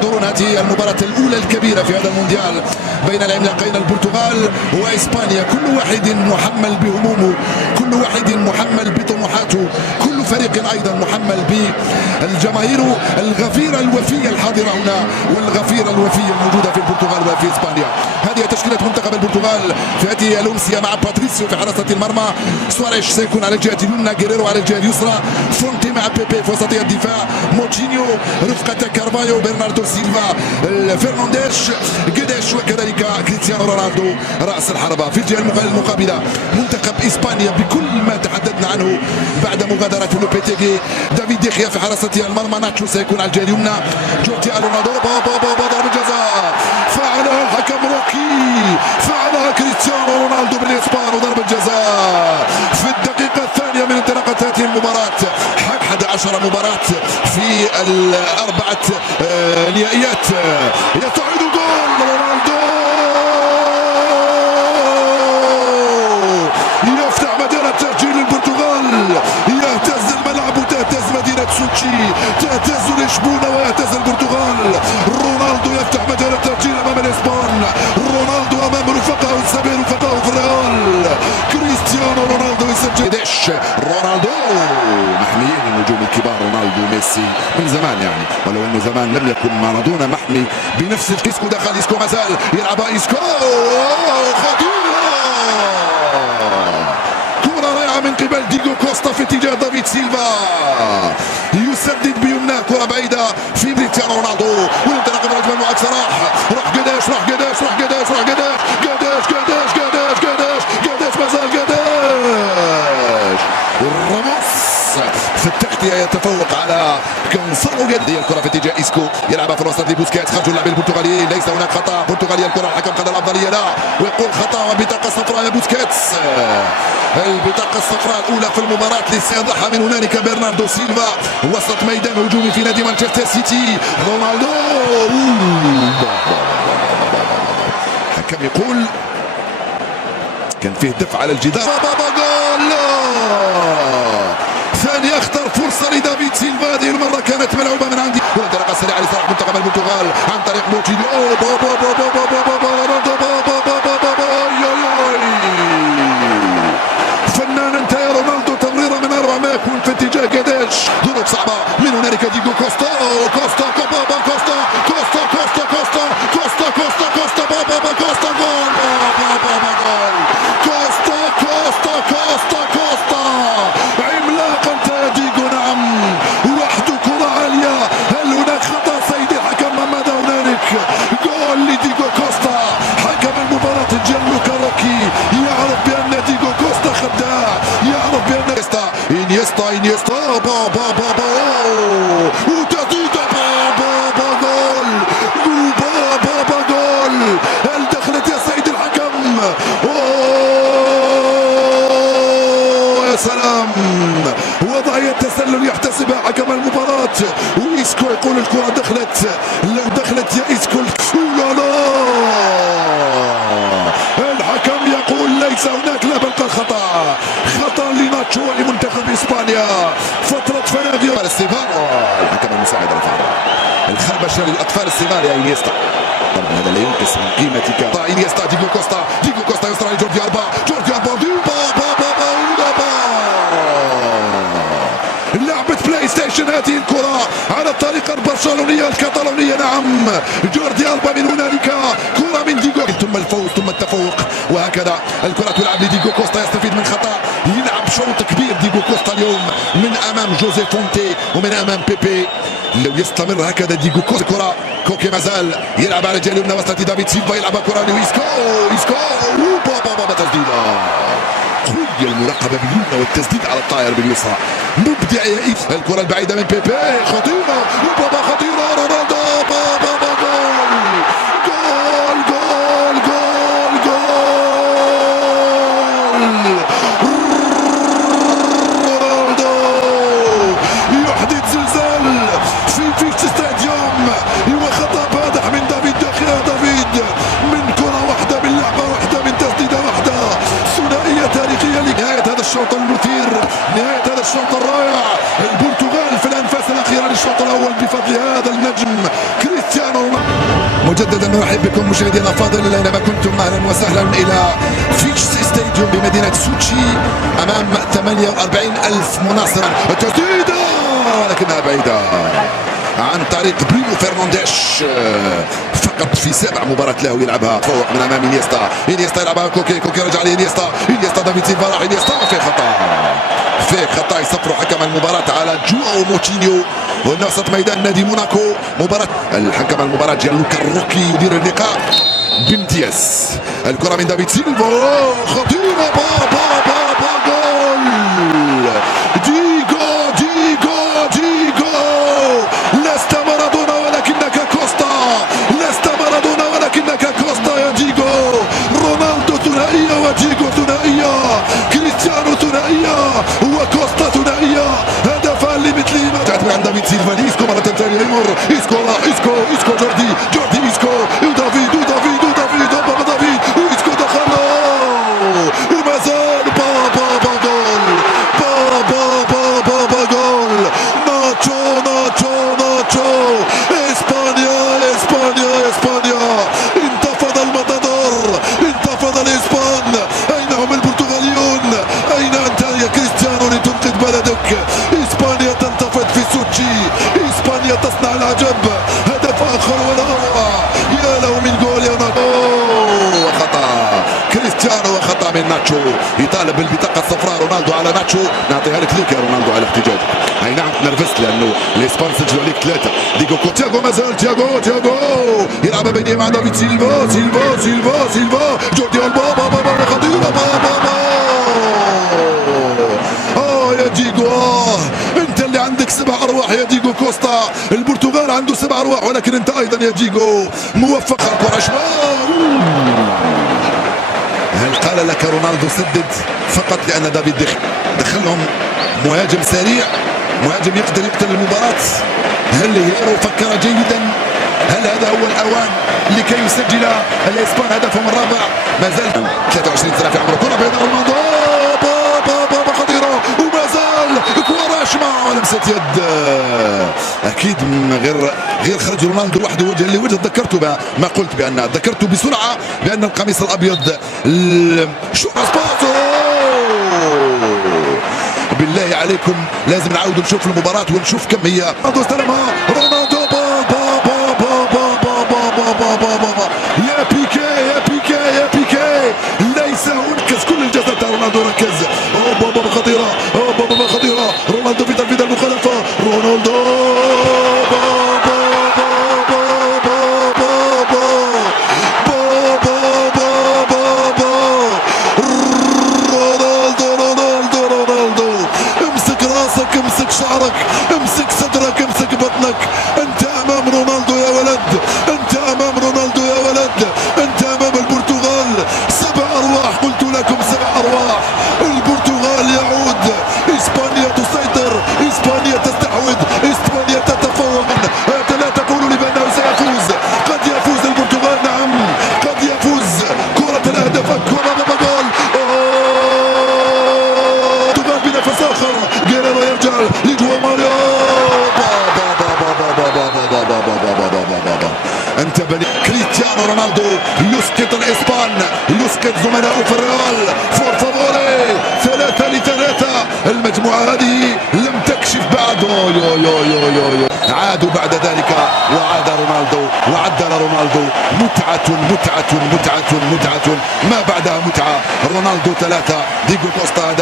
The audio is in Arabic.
يحضرون هذه المباراة الأولى الكبيرة في هذا المونديال بين العملاقين البرتغال وإسبانيا. كل واحد محمل بهمومه، كل واحد محمل بطموحاته، كل فريق أيضا محمل بالجماهير الغفيرة الوفية الحاضرة هنا والغفيرة الوفية الموجودة في البرتغال وفي إسبانيا. هذه تشكيلة منتخب البرتغال في هذه الأمسية مع باتريسيو في حراسة المرمى، سواريش سيكون على الجهة اليمنى، غيريرو على الجهة اليسرى، فونتي مع بيبي في وسطية الدفاع، موتشينيو رفقة كارفايو، برناردو سيلفا، فرنانديش، جيديش، وكذلك كريستيانو رونالدو رأس الحربة. في الجهة المقابلة منتخب إسبانيا بكل ما تحدثنا عنه بعد مغادرة لوبيتيغي، دافيد ديخيا في حراسة المرمى، ناتشو سيكون على الجهة اليمنى، جوردي رونالدو، ضربة جزاء فعلها الحكم روكي، فعلها كريستيانو رونالدو بالإسبان، وضربة جزاء في الدقيقة الثانية من انطلاقة هذه المباراة. 11 مباراة في الأربعة نهائيات، يصعد جول رونالدو، يفتح مجال تسجيل البرتغال، يهتز الملعب وتهتز مدينة سوتشي، تهتز لشبونة ويهتز البرتغال. رونالدو يفتح مجال التسجيل أمام الإسبان، رونالدو أمام رفقائه السبعين، رفقائه في الريال، كريستيانو رونالدو يسجل. رونالدو محميين النجوم الكبار، رونالدو وميسي من زمان يعني، ولو انه زمان لم يكن مارادونا محمي بنفس إسكو. دخل إسكو، ما زال يلعب إسكو، خطيرة، كرة رائعة من قبل ديغو كوستا في اتجاه دافيد سيلفا، يسدد بيمناه، كرة بعيدة في كريستيانو رونالدو، وينطلق من أجمل مؤثر، راح جداش، ما زال جداش، راموس في التغطية يتفوق على كونسالو. هذه الكرة في اتجاه إسكو، يلعبها في الوسط لبوسكيتس، خرج اللاعب البرتغالي، ليس هناك خطأ برتغالي، الكرة الحكم قدر الأفضلية لا، ويقول خطأ وبطاقة صفراء لبوسكيتس. البطاقة الصفراء الأولى في المباراة لسيضحى من هنالك برناردو سيلفا، وسط ميدان هجومي في نادي مانشستر سيتي. رونالدو، الحكم يقول كان فيه دفع على الجدار، جول، ثاني اخطر فرصه لدافيد سيلفا، هذه المره كانت ملعوبه من عندي، والانطلاقه السريعه لصالح منتخب البرتغال عن طريق موتشينيو، فنان انت يا رونالدو، تمريره من 4 ما يكون في اتجاه جداش، ظروف صعبه من هنالك ديغو كوستا، إنيستا وتسديد جول، هل دخلت يا سيد الحكم؟ يا سلام، وضعية تسلل يحتسبها حكم المباراة، وإسكو يقول الكرة دخلت، لو دخلت يا إسكو، الحكم يقول ليس هناك، لا بل خطأ لناتشو ولمنتخب إسبانيا، فترة فنادق الصغار، الحكم المساعد رفع الخربشة للأطفال الصغار يا إنيستا، طبعا هذا لا ينقص من قيمتك. إنيستا، ديغو كوستا يسرى لجوردي ألبا، لعبة بلاي ستيشن هذه الكرة على الطريقة البرشلونية الكتالونية. نعم، جوردي ألبا من هنالك، كرة من ديغو، ثم الفوز ثم التفوق، وهكذا الكرة تلعب لديغو كوستا، يستفيد من خطأ، يلعب شوط كبير ديغو كوستا اليوم من أمام جوزي فونتي ومن أمام بيبي. لو يستمر هكذا ديغو كوستا، كرة كوكي مازال يلعب على الجهة اليمنى، وصلت دافيد سيلفا، يلعب كرة لإسكو، تسديدة قوية، المراقبة باليمنى والتسديد على الطائر باليسرى، مبدع يا إيف. الكرة البعيدة من بيبي، خطيرة، خطيرة، رونالدو، رونالدو يحدث زلزال في فيش ستاديوم، وخطأ فادح من دافيد دخيا، من كرة واحدة، من لعبة واحدة، من تسديدة واحدة، ثنائية تاريخية لنهاية هذا الشوط المثير، نهاية هذا الشوط الرائع. البرتغال في الأنفاس الأخيرة للشوط الأول بفضل هذا النجم مجددا نرحب بكم مشاهدينا الافاضل اينما كنتم، اهلا وسهلا الى فيتش ستاديوم بمدينه سوتشي امام 48 الف مناصر. التسديده لكنها بعيده عن طريق برونو فرنانديش، فقط في سابع مباراة له يلعبها. تفوق من امام انيستا يلعبها كوكي رجع لانيستا، دافيد سيلفا راح انيستا في خطا يصفر حكم المباراة على جواو موتينيو وسط ميدان نادي موناكو. مباراة الحكم المباراة جيانلوكا روكي يدير اللقاء بامتياز. الكرة من دافيد سيلفا خطيرة، جول ديغو لست مارادونا ولكنك كوستا، يا ديغو. رونالدو ثنائية وديغو ثنائية، كريستيانو ثنائية وكوستا ثنائية، هدفان لمثلهما. جاءت عند دافيد سيلفا لإسكو مرة ثانية يمر إسكو جوردي إسكو ودافيد وإسكو دخل وما زال جول ناتشو إسبانيا انتفض المطار، انتفض الإسبان. أين هم البرتغاليون؟ أين أنت يا كريستيانو لتنقذ بلدك؟ إسبانيا تنتفض في سوتشي، إسبانيا تصنع العجب. هدف آخر ولا أروع، يا له من جول يا ناتشو. وخطأ كريستيانو وخطأ من ناتشو، يطالب بالبطاقة الصفراء رونالدو على ناتشو. نعطيها لك ليك يا رونالدو على احتجاج. اي نعم نرفزت لانه الاسبان سجلوا عليك ثلاثة. تياغو مازال تياغو يلعب بينيه مع دافيد سيلفا جوردي ألبا خطيرة يا ديغو. انت اللي عندك 7 ارواح يا ديغو كوستا، البرتغال عنده 7 ارواح، ولكن انت ايضا يا ديغو موفق. الكرة شمال. هل قال لك رونالدو سدد فقط لان دافيد دخلهم مهاجم سريع، مهاجم يقدر يقتل المباراة؟ هل هيرو فكر جيدا؟ هل هذا هو الأوان لكي يسجل الإسبان هدفهم الرابع؟ ما زال 23 سنة في عمره. كرة بين رونالدو خطيرة وما زال كرة شمع ولمسة يد. أكيد غير خرج رونالدو وحده وجها لوجه. ذكرت بسرعة بأن القميص الأبيض بالله عليكم لازم نعاود نشوف المباراة ونشوف كم هي. رونالدو استلمها، رونالدو يا بيكي ليس انكس كل الجسد تاع رونالدو، ركز. خطيرة رونالدو في تنفيذ المخالفة. رونالدو امسك شعرك، امسك صدرك، امسك بطنك. انت امام رونالدو يا ولد، انت امام البرتغال. 7 ارواح، قلت لكم 7 ارواح. البرتغال يعود، اسبانيا تسيطر، اسبانيا تستحوذ، اسبانيا تتفوق. لا تقولوا لي بانه سيفوز، قد يفوز البرتغال، نعم قد يفوز. كرة الاهداف، كرة جول. البرتغال بنفس اخر، جيريرو يرجع لجوا ماريو. انت بني كريستيانو رونالدو يسقط الاسبان، يسقط زملائه في الريال. فور فافوري 3-3. المجموعة هذه لم تكشف بعد. عادوا بعد ذلك وعاد رونالدو وعدل رونالدو. متعة ما بعدها متعة. رونالدو 3 ديغو كوستا